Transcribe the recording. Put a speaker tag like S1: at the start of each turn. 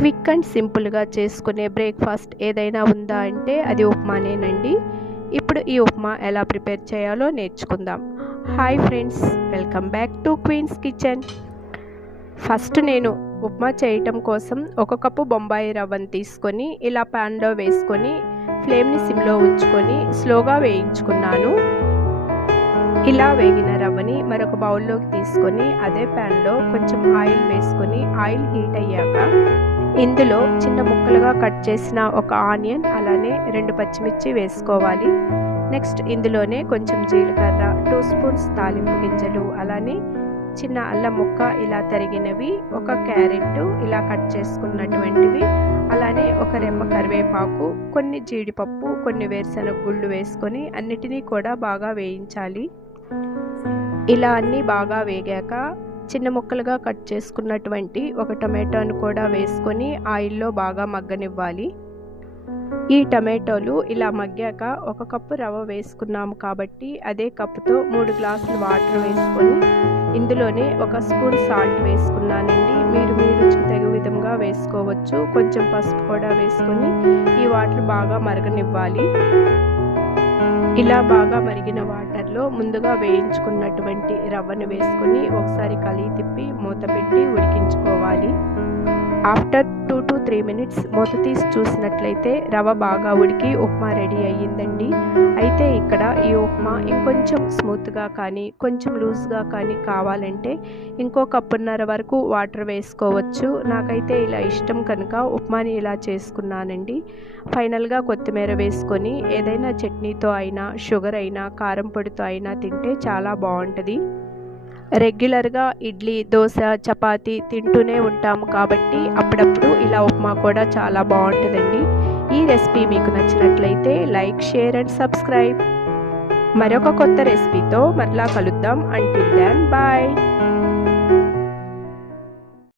S1: Quick and సింపుల్గా చేసుకునే breakfast ఏదైనా ఉందా అంటే అది ఉప్మానేనండి. ఇప్పుడు ఈ ఉప్మా ఎలా ప్రిపేర్ చేయాలో నేర్చుకుందాం. Hi friends welcome back to Queen's kitchen. First నేను ఉప్మా చేయటం కోసం ఒక కప్పు బొంబాయి రవ్వను తీసుకొని ఇలా ప్యాన్లో వేసుకొని ఫ్లేమ్ని సిమ్లో ఉంచుకొని స్లోగా వేయించుకున్నాను. ఇలా వేగిన రవ్వని మరొక బౌల్లోకి తీసుకొని అదే ప్యాన్లో కొంచెం ఆయిల్ వేసుకొని ఆయిల్ హీట్ అయ్యాక ఇందులో చిన్న ముక్కలుగా కట్ చేసిన ఒక ఆనియన్ అలానే రెండు పచ్చిమిర్చి వేసుకోవాలి. నెక్స్ట్ ఇందులోనే కొంచెం జీలకర్ర టూ స్పూన్స్ తాలింపు గింజలు అలానే చిన్న అల్లం ముక్క ఇలా తరిగినవి ఒక క్యారెట్ ఇలా కట్ చేసుకున్నటువంటివి అలానే ఒక రెమ్మ కరివేపాకు కొన్ని జీడిపప్పు కొన్ని వేరుశనగ గుళ్ళు వేసుకొని అన్నిటినీ కూడా బాగా వేయించాలి. ఇలా అన్నీ బాగా వేగాక చిన్న ముక్కలుగా కట్ చేసుకున్నటువంటి ఒక టమాటోను కూడా వేసుకొని ఆయిల్లో బాగా మగ్గనివ్వాలి. ఈ టమాటోలు ఇలా మగ్గాక ఒక కప్పు రవ్వ వేసుకున్నాము కాబట్టి అదే కప్పుతో మూడు గ్లాసులు వాటర్ వేసుకొని ఇందులోనే ఒక స్పూన్ సాల్ట్ వేసుకున్నానండి. మీరు మీ రుచికి తగు విధంగా వేసుకోవచ్చు. కొంచెం పసుపు కూడా వేసుకొని ఈ వాటర్ బాగా మరగనివ్వాలి. ఇలా బాగా మరిగిన వాటర్లో ముందుగా వేయించుకున్నటువంటి రవ్వను వేసుకొని ఒకసారి కలిగి తిప్పి మూత పెట్టి ఉడికించుకోవాలి. After two to three minutes మూత తీసి చూసినట్లయితే రవ్వ బాగా ఉడికి ఉప్మా రెడీ అయ్యిందండి. అయితే ఇంకొంచెం స్మూత్గా కానీ కొంచెం లూజ్గా కానీ కావాలంటే ఇంకో కప్పున్నర వరకు వాటర్ వేసుకోవచ్చు. నాకైతే ఇలా ఇష్టం కనుక ఉప్మాని ఇలా చేసుకున్నానండి. ఫైనల్గా కొత్తిమీర వేసుకొని ఏదైనా చట్నీతో అయినా షుగర్ అయినా కారం పొడితో అయినా తింటే చాలా బాగుంటుంది రెగ్యులర్గా ఇడ్లీ దోశ చపాతీ తింటూనే ఉంటాము కాబట్టి అప్పుడప్పుడు ఇలా ఉప్మా కూడా చాలా బాగుంటుందండి ఈ రెసిపీ మీకు నచ్చినట్లయితే లైక్ షేర్ అండ్ సబ్స్క్రైబ్. మరొక కొత్త రెసిపీతో మరలా కలుద్దాం. అంటిల్ దాన్ బాయ్